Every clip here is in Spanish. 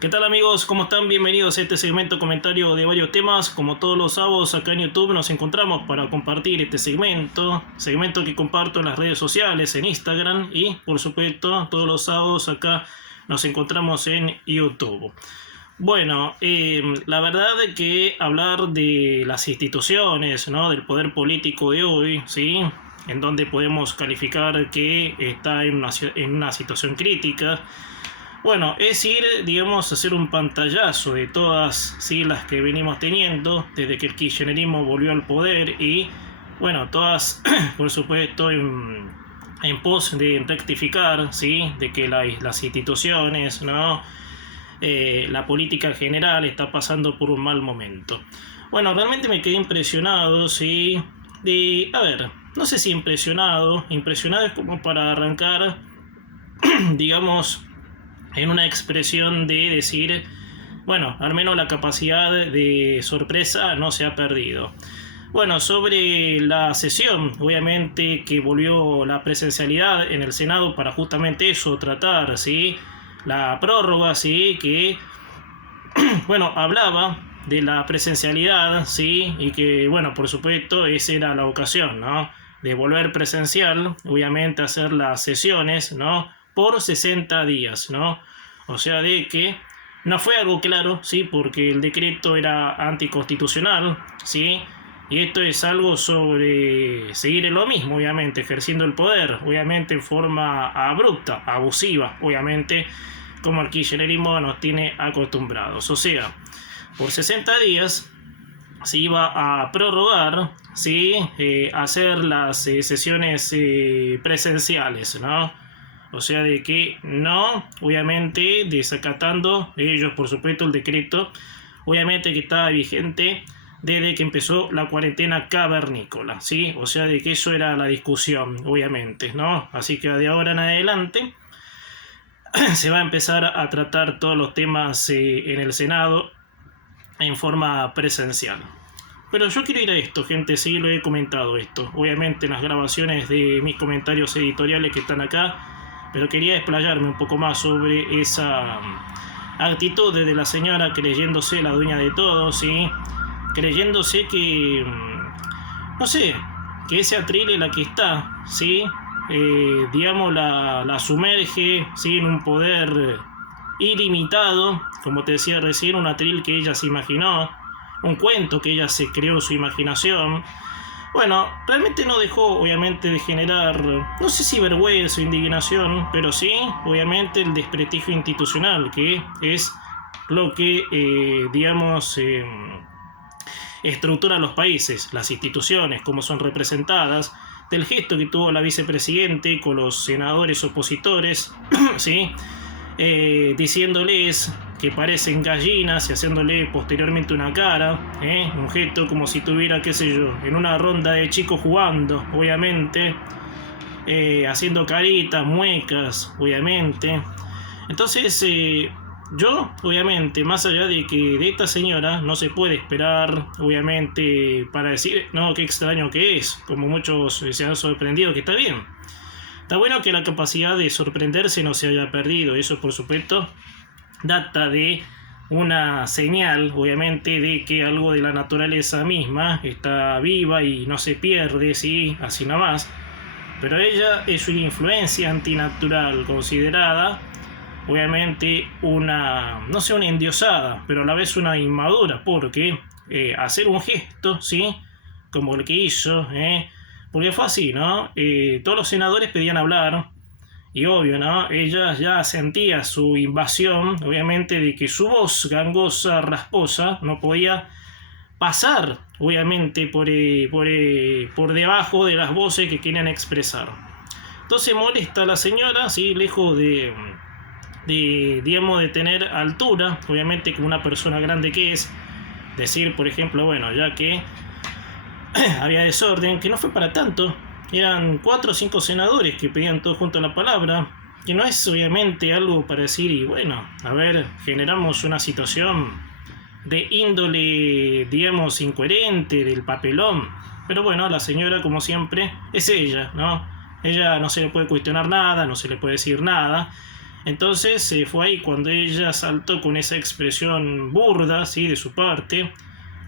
¿Qué tal amigos? ¿Cómo están? Bienvenidos a este segmento comentario de varios temas. Como todos los sábados acá en YouTube nos encontramos para compartir este segmento que comparto en las redes sociales, en Instagram y por supuesto todos los sábados acá nos encontramos en YouTube. Bueno, la verdad es que hablar de las instituciones, ¿no? Del poder político de hoy, ¿sí? En donde podemos calificar que está en una situación crítica. Bueno, es ir, digamos, a hacer un pantallazo de todas, ¿sí?, las que venimos teniendo desde que el kirchnerismo volvió al poder y, bueno, todas, por supuesto, en pos de rectificar, ¿sí?, de que las instituciones, ¿no?, la política en general está pasando por un mal momento. Bueno, realmente me quedé impresionado, ¿sí?, a ver, no sé si impresionado es como para arrancar, digamos, en una expresión de decir, bueno, al menos la capacidad de sorpresa no se ha perdido. Bueno, sobre la sesión, obviamente que volvió la presencialidad en el Senado para justamente eso, tratar, ¿sí?, la prórroga, ¿sí?, que, bueno, hablaba de la presencialidad, ¿sí?, y que, bueno, por supuesto, esa era la ocasión, ¿no?, de volver presencial, obviamente hacer las sesiones, ¿no?, por 60 días, ¿no? O sea, de que no fue algo claro, ¿sí?, porque el decreto era anticonstitucional, ¿sí?, y esto es algo sobre seguir en lo mismo, obviamente, ejerciendo el poder, obviamente en forma abrupta, abusiva, obviamente, como el kirchnerismo nos tiene acostumbrados. O sea, por 60 días se iba a prorrogar, ¿sí?, hacer las sesiones presenciales, ¿no? O sea, de que no, obviamente, desacatando ellos, por supuesto, el decreto, obviamente que estaba vigente desde que empezó la cuarentena cavernícola, ¿sí? O sea, de que eso era la discusión, obviamente, ¿no? Así que de ahora en adelante se va a empezar a tratar todos los temas en el Senado en forma presencial. Pero yo quiero ir a esto, gente, sí, lo he comentado esto, obviamente en las grabaciones de mis comentarios editoriales que están acá, pero quería explayarme un poco más sobre esa actitud de la señora creyéndose la dueña de todo, ¿sí?, creyéndose que, no sé, que ese atril es la que está, ¿sí?, digamos, la sumerge, ¿sí?, en un poder ilimitado, como te decía recién, un atril que ella se imaginó, un cuento que ella se creó su imaginación. Bueno, realmente no dejó, obviamente, de generar, no sé si vergüenza o indignación, pero sí, obviamente, el desprestigio institucional, que es lo que, digamos, estructura los países, las instituciones, cómo son representadas, del gesto que tuvo la vicepresidente con los senadores opositores, ¿sí?, diciéndoles que parecen gallinas y haciéndole posteriormente una cara, un gesto como si tuviera, qué sé yo, en una ronda de chicos jugando, obviamente, haciendo caritas, muecas, obviamente. Entonces, yo, obviamente, más allá de que de esta señora no se puede esperar, obviamente, para decir, no, qué extraño que es, como muchos se han sorprendido, que está bien. Está bueno que la capacidad de sorprenderse no se haya perdido, eso por supuesto data de una señal, obviamente, de que algo de la naturaleza misma está viva y no se pierde, sí, así nomás. Pero ella es una influencia antinatural considerada, obviamente, una, no sé, una endiosada, pero a la vez una inmadura, porque hacer un gesto, sí, como el que hizo, porque fue así, ¿no? Todos los senadores pedían hablar. Y obvio, ¿no?, ella ya sentía su invasión, obviamente, de que su voz gangosa, rasposa, no podía pasar, obviamente, por debajo de las voces que querían expresar. Entonces molesta a la señora, ¿sí?, lejos digamos, de tener altura, obviamente, como una persona grande que es, decir, por ejemplo, bueno, ya que había desorden, que no fue para tanto. Eran 4 o 5 senadores que pedían todos juntos la palabra, que no es obviamente algo para decir, y bueno, a ver, generamos una situación de índole, digamos, incoherente, del papelón. Pero bueno, la señora, como siempre, es ella, ¿no? Ella no se le puede cuestionar nada, no se le puede decir nada. Entonces fue ahí cuando ella saltó con esa expresión burda, ¿sí? De su parte,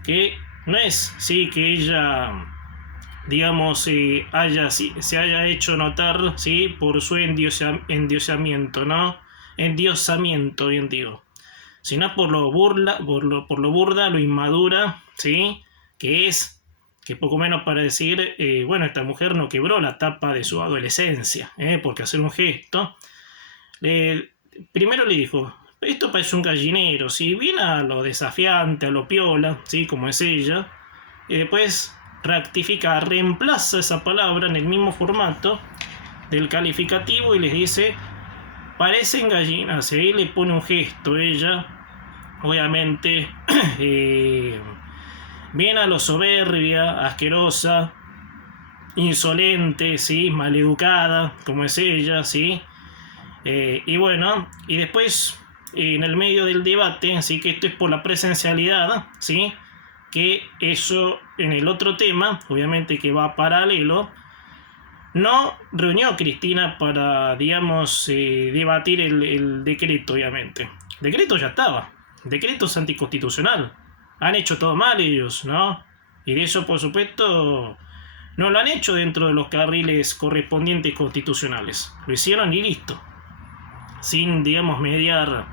que no es, sí, que ella, digamos, se haya hecho notar, ¿sí? Por su endiosamiento, ¿no? Endiosamiento, bien digo, sino por lo burda, lo inmadura, ¿sí? Que es, que poco menos para decir, bueno, esta mujer no quebró la tapa de su adolescencia, porque hacer un gesto. Primero le dijo, esto parece un gallinero, ¿sí? Viene a lo desafiante, a lo piola, ¿sí? Como es ella. Y después rectifica, reemplaza esa palabra en el mismo formato del calificativo y les dice, parecen gallinas. Y ahí le pone un gesto ella, obviamente, viene a lo soberbia, asquerosa, insolente, ¿sí? Maleducada, como es ella, ¿sí? Y bueno, y después en el medio del debate, ¿sí? Que esto es por la presencialidad, ¿sí? Que eso en el otro tema, obviamente que va paralelo, no reunió Cristina para, digamos, debatir el decreto, obviamente. El decreto ya estaba, el decreto es anticonstitucional, han hecho todo mal ellos, ¿no? Y de eso, por supuesto, no lo han hecho dentro de los carriles correspondientes constitucionales, lo hicieron y listo, sin, digamos, mediar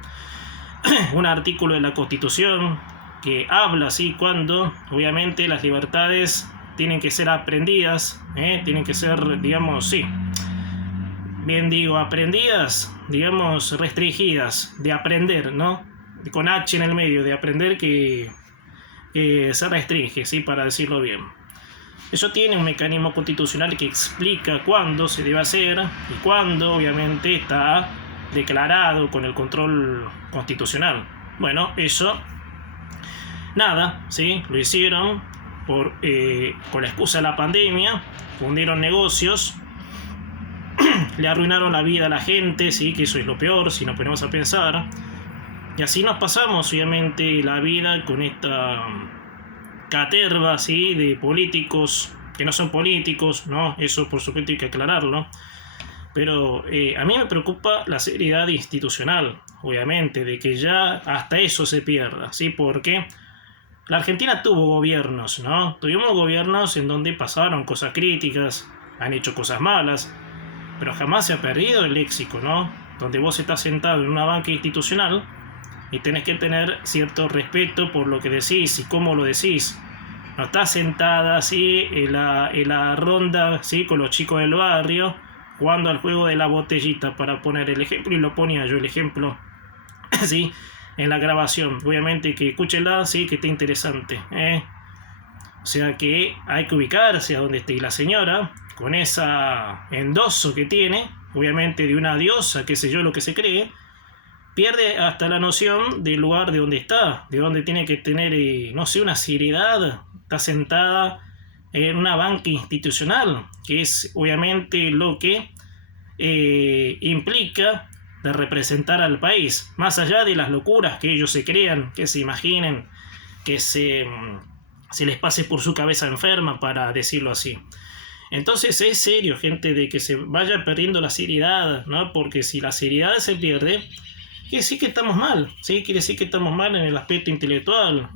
un artículo de la Constitución que habla así cuando, obviamente, las libertades tienen que ser aprendidas, tienen que ser, digamos, sí, bien digo, aprendidas, digamos, restringidas, de aprender, ¿no? Con H en el medio, de aprender que se restringe, ¿sí? Para decirlo bien. Eso tiene un mecanismo constitucional que explica cuándo se debe hacer y cuándo, obviamente, está declarado con el control constitucional. Bueno, eso, nada, ¿sí? Lo hicieron con la excusa de la pandemia, fundieron negocios, le arruinaron la vida a la gente, ¿sí? Que eso es lo peor, si nos ponemos a pensar. Y así nos pasamos, obviamente, la vida con esta caterva, ¿sí? De políticos que no son políticos, ¿no? Eso por supuesto hay que aclararlo. Pero a mí me preocupa la seriedad institucional, obviamente, de que ya hasta eso se pierda, ¿sí? Porque la Argentina tuvo gobiernos, ¿no? Tuvimos gobiernos en donde pasaron cosas críticas, han hecho cosas malas, pero jamás se ha perdido el léxico, ¿no? Donde vos estás sentado en una banca institucional y tenés que tener cierto respeto por lo que decís y cómo lo decís. No estás sentada así en la ronda, ¿sí? Con los chicos del barrio, jugando al juego de la botellita, para poner el ejemplo, y lo ponía yo el ejemplo, ¿sí? En la grabación, obviamente que escúchenla, sí, que esté interesante, O sea que hay que ubicarse a donde esté. Y la señora, con esa endoso que tiene, obviamente de una diosa, qué sé yo, lo que se cree, pierde hasta la noción del lugar de donde está, de donde tiene que tener, no sé, una seriedad. Está sentada en una banca institucional, que es obviamente lo que implica de representar al país, más allá de las locuras que ellos se crean, que se imaginen, que se les pase por su cabeza enferma, para decirlo así. Entonces es serio, gente, de que se vaya perdiendo la seriedad, ¿no? Porque si la seriedad se pierde, quiere decir que estamos mal, ¿sí? Quiere decir que estamos mal en el aspecto intelectual,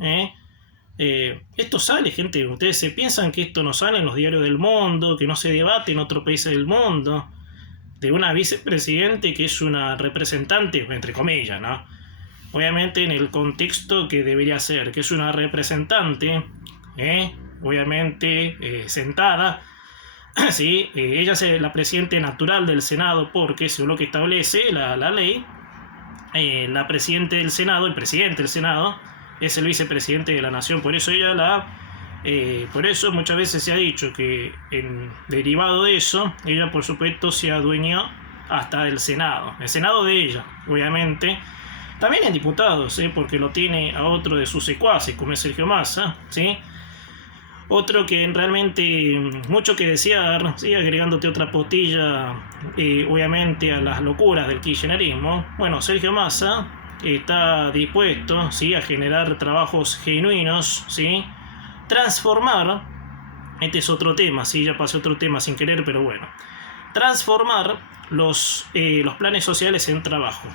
esto sale, gente. Ustedes se piensan que esto no sale en los diarios del mundo, que no se debate en otros países del mundo, de una vicepresidente que es una representante, entre comillas, ¿no? Obviamente en el contexto que debería ser, que es una representante, obviamente sentada, ¿sí? Ella es la presidenta natural del Senado, porque según lo que establece la ley, la presidenta del Senado, el presidente del Senado, es el vicepresidente de la nación. Por eso por eso muchas veces se ha dicho que derivado de eso, ella por supuesto se adueñó hasta del Senado, el Senado de ella, obviamente, también en diputados, porque lo tiene a otro de sus secuaces, como es Sergio Massa, ¿sí? Otro que realmente mucho que desear, ¿sí? Agregándote otra potilla, obviamente, a las locuras del kirchnerismo. Bueno, Sergio Massa está dispuesto, ¿sí? A generar trabajos genuinos, ¿sí? Transformar, este es otro tema, ¿sí? Ya pasé otro tema sin querer, pero bueno. transformar los planes sociales en trabajo.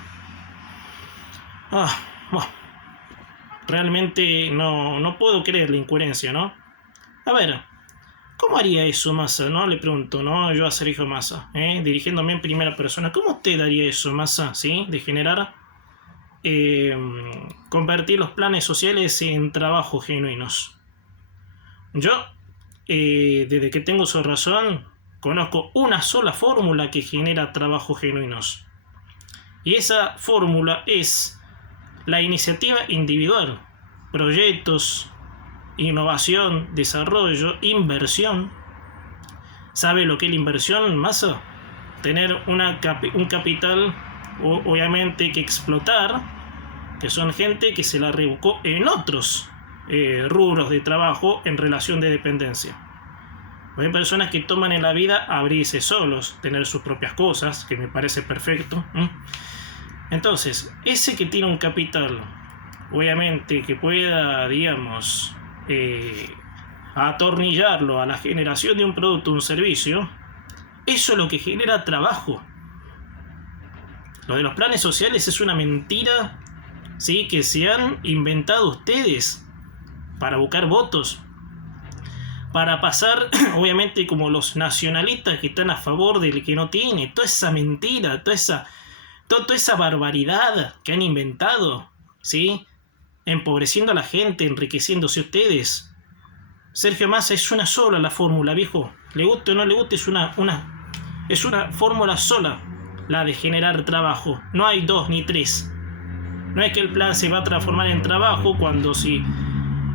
Bueno, realmente no puedo creer la incoherencia, ¿no? A ver, ¿cómo haría eso Massa? ¿No? Le pregunto, ¿no? Yo a Sergio Massa, dirigiéndome en primera persona. ¿Cómo usted haría eso, Massa? ¿Sí? De generar, convertir los planes sociales en trabajos genuinos. Yo, desde que tengo su razón, conozco una sola fórmula que genera trabajos genuinos. Y esa fórmula es la iniciativa individual, proyectos, innovación, desarrollo, inversión. ¿Sabe lo que es la inversión, Massa? Tener un capital, obviamente, que explotar, que son gente que se la rebuscó en otros rubros de trabajo en relación de dependencia. Hay personas que toman en la vida abrirse solos, tener sus propias cosas, que me parece perfecto. Entonces, ese que tiene un capital, obviamente, que pueda, digamos, atornillarlo a la generación de un producto o un servicio, eso es lo que genera trabajo. Lo de los planes sociales es una mentira, ¿sí?, que se han inventado ustedes para buscar votos, para pasar, obviamente, como los nacionalistas que están a favor del que no tiene. Toda esa mentira, toda esa barbaridad que han inventado, ¿sí?, empobreciendo a la gente, enriqueciéndose ustedes. Sergio Massa, es una sola la fórmula, viejo. Le guste o no le guste, es una fórmula sola, la de generar trabajo. No hay dos ni tres. No es que el plan se va a transformar en trabajo cuando sí.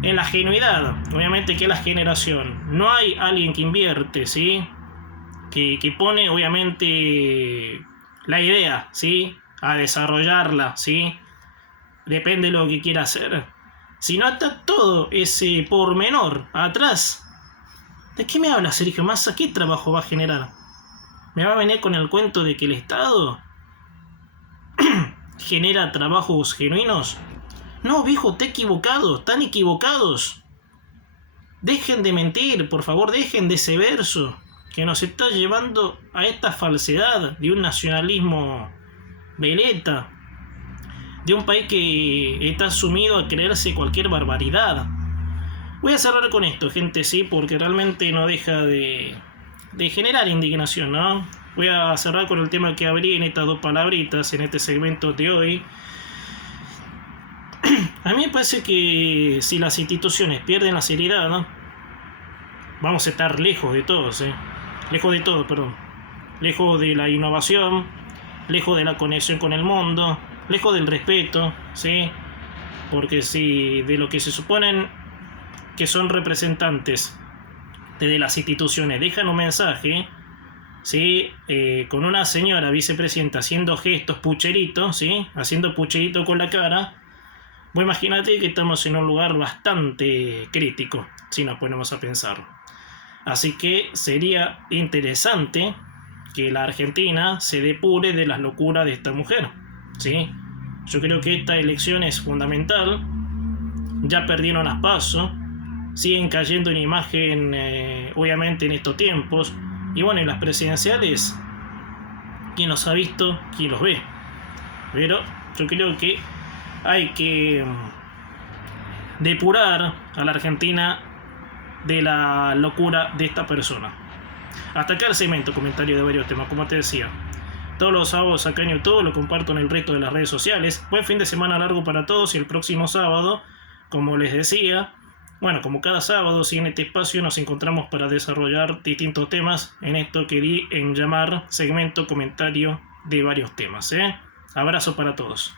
En la genuidad, obviamente, que es la generación. No hay alguien que invierte, ¿sí?, que pone, obviamente, la idea, ¿sí?, a desarrollarla, ¿sí?, depende de lo que quiera hacer. Si no está todo ese pormenor atrás, ¿de qué me habla Sergio Massa? ¿Qué trabajo va a generar? ¿Me va a venir con el cuento de que el Estado genera trabajos genuinos? No, viejo, está equivocado, están equivocados. Dejen de mentir, por favor, dejen de ese verso que nos está llevando a esta falsedad de un nacionalismo veleta, de un país que está sumido a creerse cualquier barbaridad. Voy a cerrar con esto, gente, sí, porque realmente no deja de generar indignación, ¿no? Voy a cerrar con el tema que abrí en estas dos palabritas, en este segmento de hoy. A mí me parece que si las instituciones pierden la seriedad, ¿no?, vamos a estar lejos de todos, lejos de todo, perdón. Lejos de la innovación, lejos de la conexión con el mundo, lejos del respeto, ¿sí? Porque si de lo que se suponen que son representantes de las instituciones dejan un mensaje, ¿sí?, con una señora vicepresidenta haciendo gestos pucheritos, ¿sí?, haciendo pucherito con la cara, pues imagínate que estamos en un lugar bastante crítico si nos ponemos a pensar. Así que sería interesante que la Argentina se depure de las locuras de esta mujer, ¿sí? Yo creo que esta elección es fundamental. Ya perdieron las PASO, siguen cayendo en imagen, obviamente, en estos tiempos. Y bueno, en las presidenciales, ¿quién los ha visto? ¿Quién los ve? Pero yo creo que hay que depurar a la Argentina de la locura de esta persona. Hasta acá el segmento, comentario de varios temas, como te decía. Todos los sábados acá en YouTube, lo comparto en el resto de las redes sociales. Buen fin de semana largo para todos y el próximo sábado, como les decía, bueno, como cada sábado, sí, en este espacio nos encontramos para desarrollar distintos temas en esto que di en llamar segmento comentario de varios temas. Abrazo para todos.